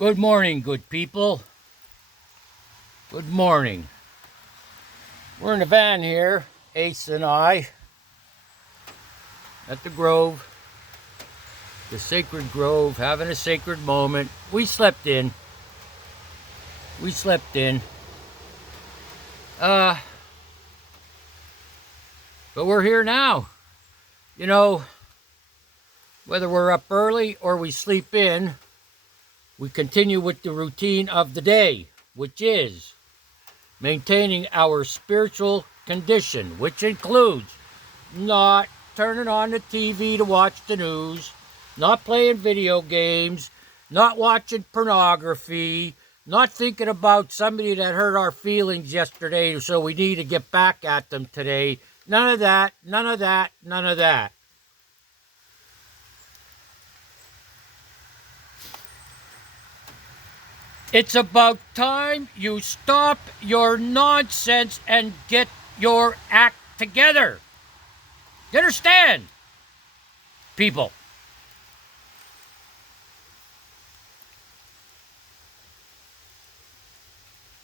Good morning, good people. Good morning. We're in a van here, Ace and I, at the Grove, the sacred Grove, having a sacred moment. We slept in. But we're here now. You know, whether we're up early or we sleep in, we continue with the routine of the day, which is maintaining our spiritual condition, which includes not turning on the TV to watch the news, not playing video games, not watching pornography, not thinking about somebody that hurt our feelings yesterday, so we need to get back at them today. None of that, none of that, none of that. It's about time you stop your nonsense and get your act together. You understand, people?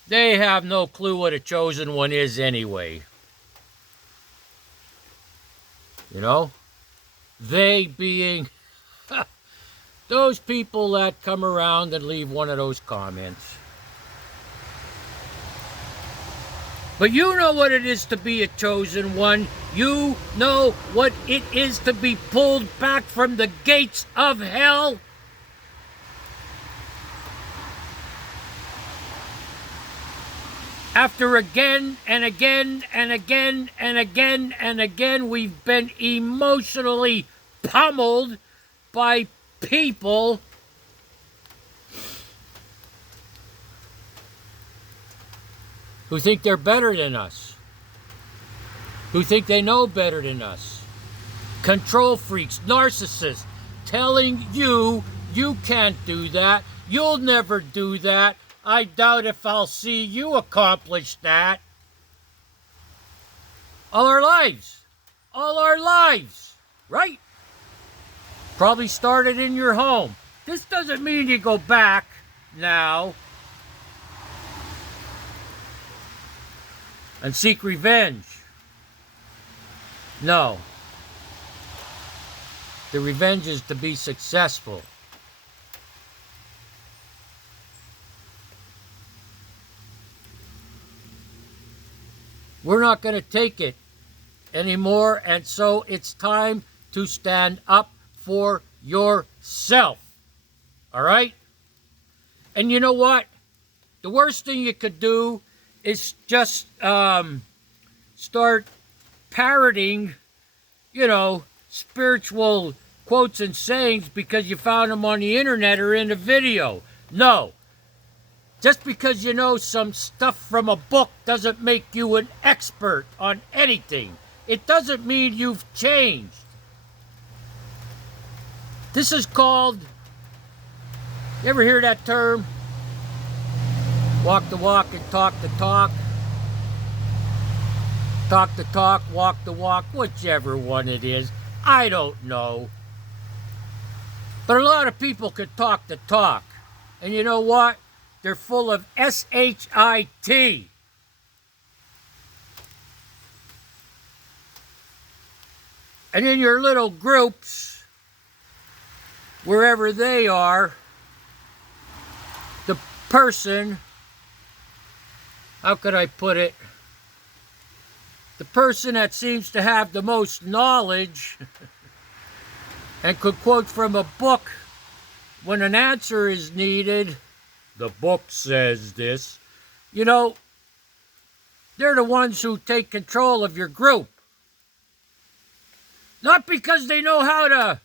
They have no clue what a chosen one is anyway. You know? They being those people that come around and leave one of those comments. But you know what it is to be a chosen one. You know what it is to be pulled back from the gates of hell. After again and again and again and again and again, we've been emotionally pummeled by people who think they're better than us, who think they know better than us. Control freaks, narcissists, telling you you can't do that, you'll never do that, I doubt if I'll see you accomplish that. All our lives, right? Probably started in your home. This doesn't mean you go back now and seek revenge. No. The revenge is to be successful. We're not going to take it anymore, and so it's time to stand up for yourself. All right? And you know what? The worst thing you could do is just start parroting, spiritual quotes and sayings because you found them on the internet or in a video. No. Just because you know some stuff from a book doesn't make you an expert on anything. It doesn't mean you've changed. This is called, you ever hear that term? Walk the walk and talk the talk. Talk the talk, walk the walk, whichever one it is. I don't know. But a lot of people can talk the talk. And you know what? They're full of shit. And in your little groups, wherever they are, the person, how could I put it? The person that seems to have the most knowledge and could quote from a book when an answer is needed, the book says this, they're the ones who take control of your group. Not because they know how to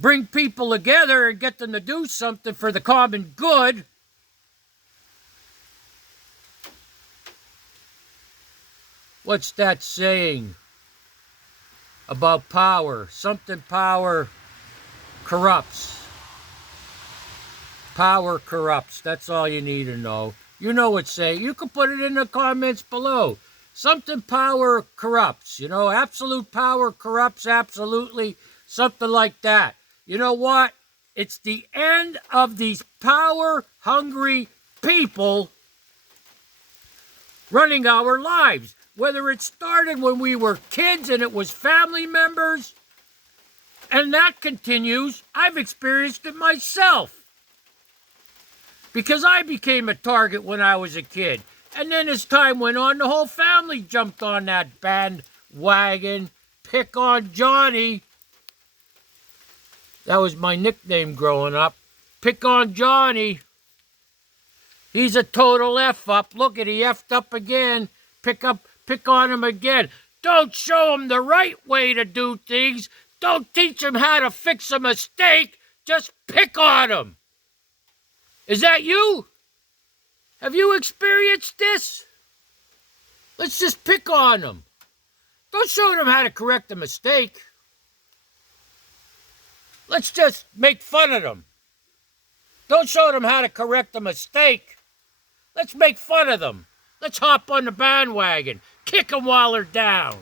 bring people together and get them to do something for the common good. What's that saying about power? Something power corrupts. Power corrupts. That's all you need to know. You know what saying. You can put it in the comments below. Something power corrupts. Absolute power corrupts absolutely. Something like that. You know what? It's the end of these power-hungry people running our lives. Whether it started when we were kids and it was family members, and that continues, I've experienced it myself. Because I became a target when I was a kid. And then as time went on, the whole family jumped on that bandwagon. Pick on Johnny. That was my nickname growing up. Pick on Johnny. He's a total F-up. Look at he F'd up again. Pick on him again. Don't show him the right way to do things. Don't teach him how to fix a mistake. Just pick on him. Is that you? Have you experienced this? Let's just pick on them. Don't show them how to correct a mistake. Let's just make fun of them. Don't show them how to correct a mistake. Let's make fun of them. Let's hop on the bandwagon. Kick them while they're down.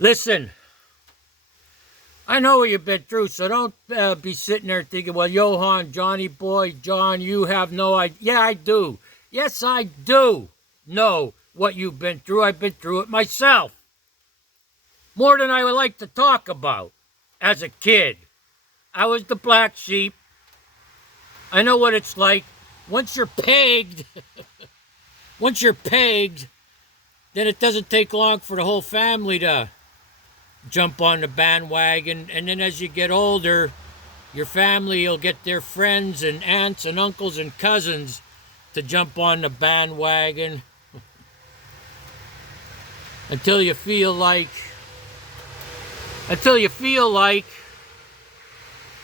Listen. I know what you've been through, so don't be sitting there thinking, well, Johan, Johnny boy, John, you have no idea. Yeah, I do. Yes, I do know what you've been through. I've been through it myself. More than I would like to talk about as a kid. I was the black sheep. I know what it's like. Once you're pegged, then it doesn't take long for the whole family to jump on the bandwagon, and then as you get older, your family will get their friends and aunts and uncles and cousins to jump on the bandwagon until you feel like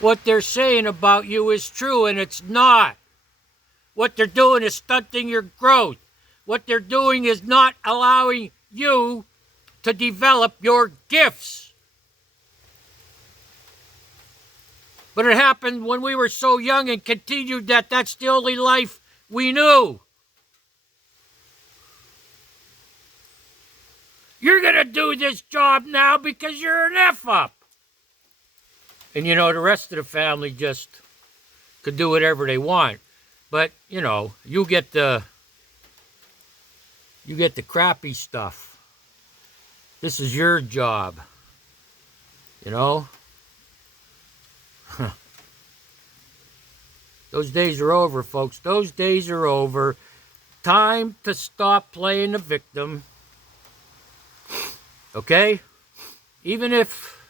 what they're saying about you is true, and it's not. What they're doing is stunting your growth. What they're doing is not allowing you to develop your gifts. But it happened when we were so young and continued that that's the only life we knew. You're going to do this job now because you're an F-up. And you know, the rest of the family just could do whatever they want. But, you know, you get the crappy stuff. This is your job, you know? Those days are over, folks. Those days are over. Time to stop playing the victim. Okay? Even if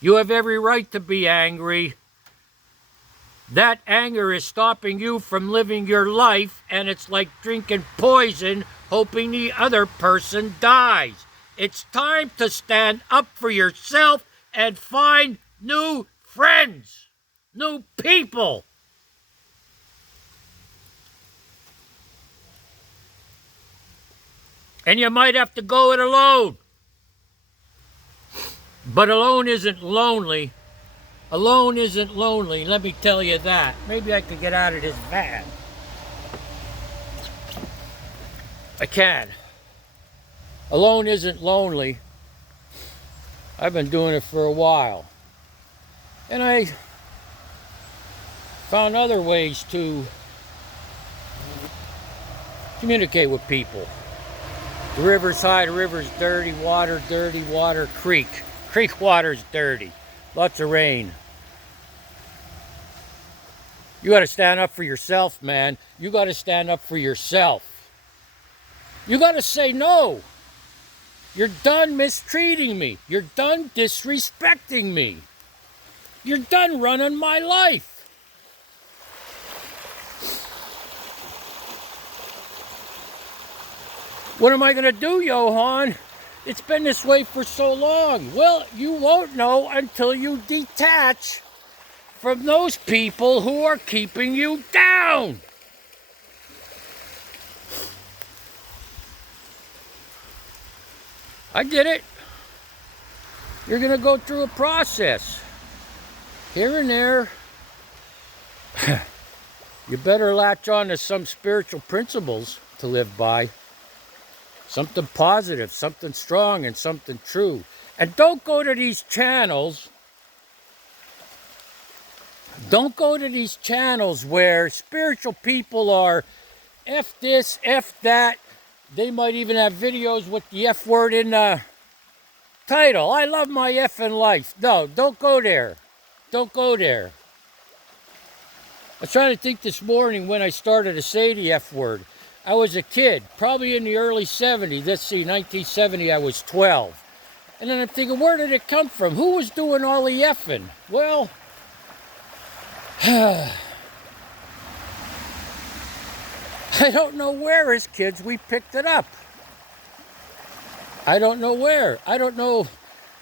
you have every right to be angry, that anger is stopping you from living your life, and it's like drinking poison, hoping the other person dies. It's time to stand up for yourself and find new friends, new people. And you might have to go it alone. But alone isn't lonely. Alone isn't lonely, let me tell you that. Maybe I could get out of this van. I can. Alone isn't lonely. I've been doing it for a while. And I found other ways to communicate with people. The river's high, the river's dirty, water, creek. Creek water's dirty. Lots of rain. You got to stand up for yourself, man. You got to stand up for yourself. You got to say no. You're done mistreating me. You're done disrespecting me. You're done running my life. What am I going to do, Johan? It's been this way for so long. Well, you won't know until you detach from those people who are keeping you down. I get it. You're going to go through a process. Here and there. You better latch on to some spiritual principles to live by. Something positive, something strong, and something true. And don't go to these channels. Don't go to these channels where spiritual people are F this, F that. They might even have videos with the F word in the title. I love my effing life. No, don't go there. Don't go there. I was trying to think this morning when I started to say the F word. I was a kid, probably in the early 70s. Let's see, 1970, I was 12. And then I'm thinking, where did it come from? Who was doing all the effing? Well, I don't know where as kids we picked it up. I don't know where. I don't know.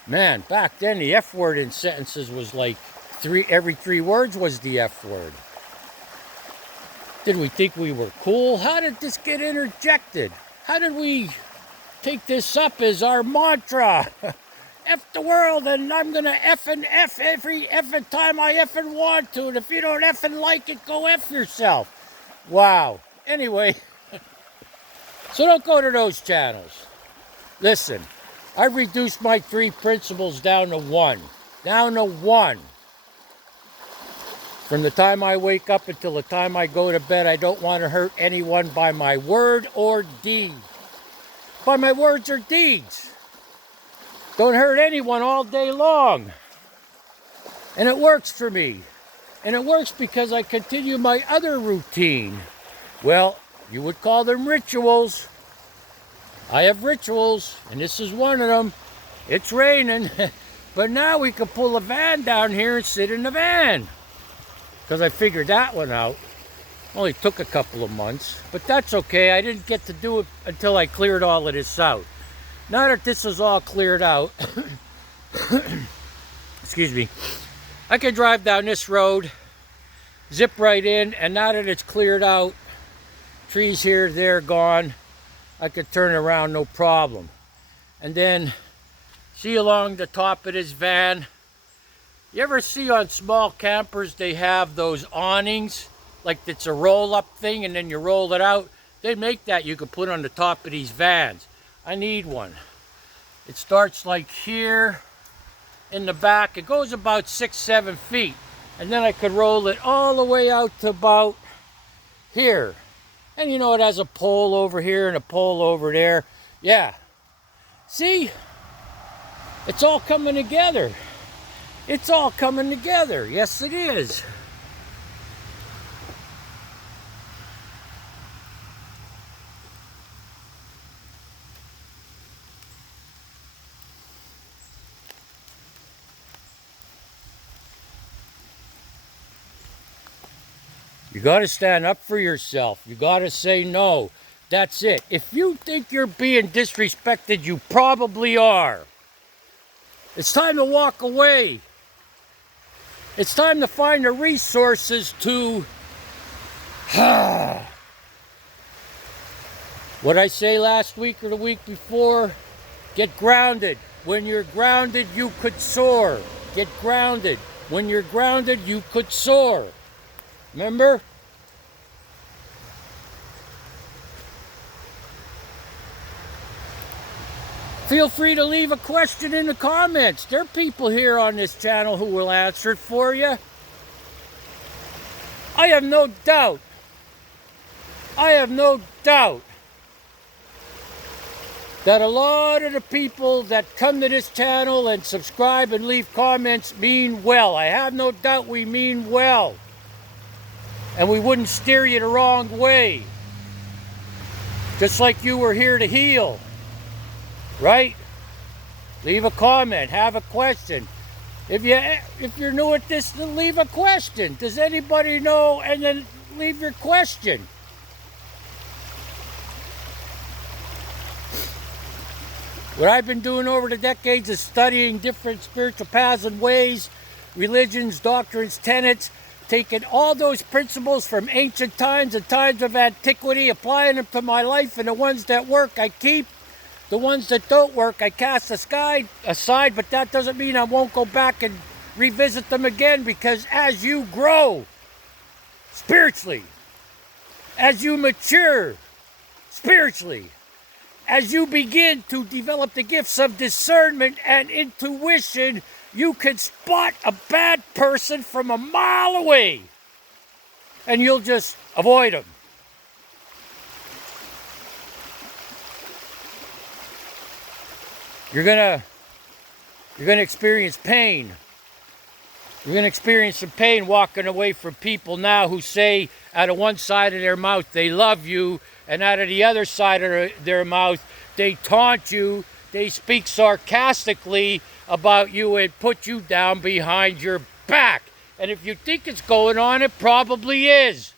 Man, back then the F word in sentences was like every 3 words was the F word. Did we think we were cool? How did this get interjected? How did we take this up as our mantra? F the world, and I'm gonna effing F every effing time I effing want to. And if you don't effing like it, go F yourself. Wow. Anyway, so don't go to those channels. Listen, I've reduced my 3 principles down to 1. Down to 1. From the time I wake up until the time I go to bed, I don't want to hurt anyone by my word or deed. By my words or deeds. Don't hurt anyone all day long. And it works for me. And it works because I continue my other routine. Well, you would call them rituals. I have rituals, and this is one of them. It's raining, but now we can pull a van down here and sit in the van. Because I figured that one out. Only took a couple of months, but that's okay. I didn't get to do it until I cleared all of this out. Now that this is all cleared out, excuse me, I can drive down this road, zip right in, and now that it's cleared out, trees here, there, gone, I could turn around no problem. And then see along the top of this van, you ever see on small campers they have those awnings, like it's a roll-up thing and then you roll it out? They make that you can put on the top of these vans. I need one. It starts like here in the back. It goes about 6-7 feet. And then I could roll it all the way out to about here. And you know, it has a pole over here and a pole over there. Yeah. See? It's all coming together. It's all coming together. Yes, it is. You got to stand up for yourself. You got to say no. That's it. If you think you're being disrespected, you probably are. It's time to walk away. It's time to find the resources to... What I say last week or the week before? Get grounded. When you're grounded, you could soar. Get grounded. When you're grounded, you could soar. Remember? Feel free to leave a question in the comments. There are people here on this channel who will answer it for you. I have no doubt. I have no doubt that a lot of the people that come to this channel and subscribe and leave comments mean well. I have no doubt we mean well. And we wouldn't steer you the wrong way. Just like you were here to heal. Right? Leave a comment. Have a question. If you're new at this, then leave a question. Does anybody know? And then leave your question. What I've been doing over the decades is studying different spiritual paths and ways, religions, doctrines, tenets, taking all those principles from ancient times and times of antiquity, applying them to my life, and the ones that work I keep. The ones that don't work, I cast aside, but that doesn't mean I won't go back and revisit them again, because as you grow spiritually, as you mature spiritually, as you begin to develop the gifts of discernment and intuition, you can spot a bad person from a mile away, and you'll just avoid them. You're gonna experience pain. You're gonna experience some pain walking away from people now who say out of one side of their mouth they love you, and out of the other side of their mouth they taunt you, they speak sarcastically about you and put you down behind your back. And if you think it's going on, it probably is.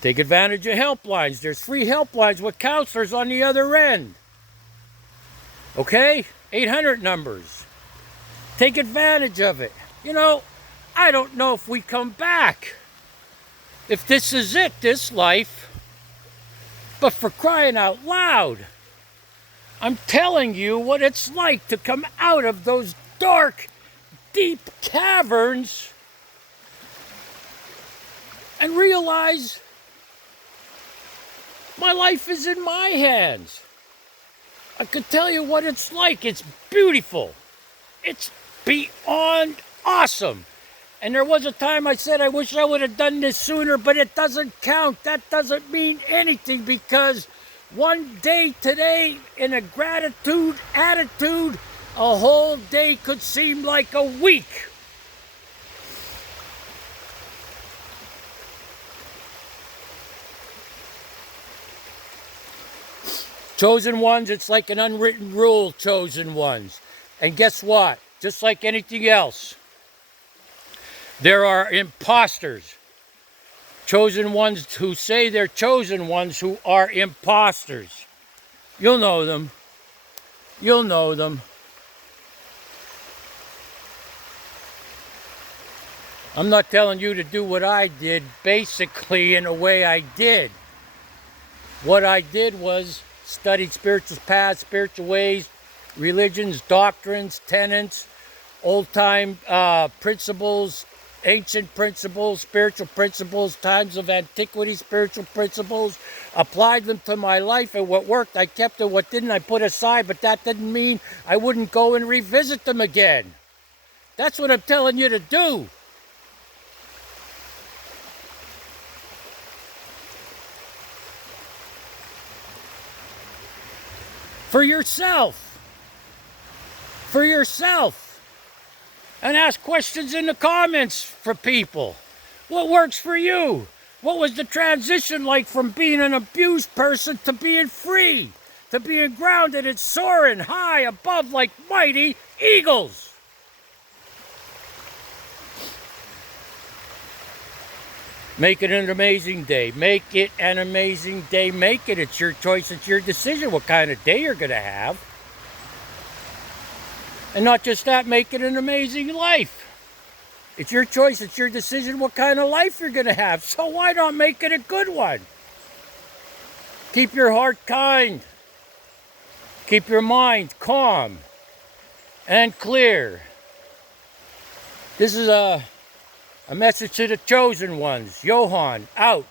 Take advantage of helplines. There's free helplines with counselors on the other end. Okay? 800 numbers. Take advantage of it. You know, I don't know if we come back. If this is it, this life. But for crying out loud, I'm telling you what it's like to come out of those dark, deep caverns and realize my life is in my hands. I could tell you what it's like. It's beautiful. It's beyond awesome. And there was a time I said I wish I would have done this sooner, but it doesn't count. That doesn't mean anything, because one day today in a gratitude attitude, a whole day could seem like a week. Chosen ones, it's like an unwritten rule, chosen ones. And guess what? Just like anything else, there are imposters. Chosen ones who say they're chosen ones who are imposters. You'll know them. You'll know them. I'm not telling you to do what I did, basically, in a way I did. What I did was studied spiritual paths, spiritual ways, religions, doctrines, tenets, old-time principles, ancient principles, spiritual principles, times of antiquity, spiritual principles, applied them to my life, and what worked, I kept it, what didn't, I put aside, but that didn't mean I wouldn't go and revisit them again. That's what I'm telling you to do. For yourself. For yourself. And ask questions in the comments for people. What works for you? What was the transition like from being an abused person to being free? To being grounded and soaring high above like mighty eagles? Make it an amazing day. Make it an amazing day. Make it. It's your choice. It's your decision what kind of day you're going to have. And not just that, make it an amazing life. It's your choice. It's your decision what kind of life you're going to have. So why not make it a good one? Keep your heart kind. Keep your mind calm and clear. This is a message to the chosen ones. Johan, out.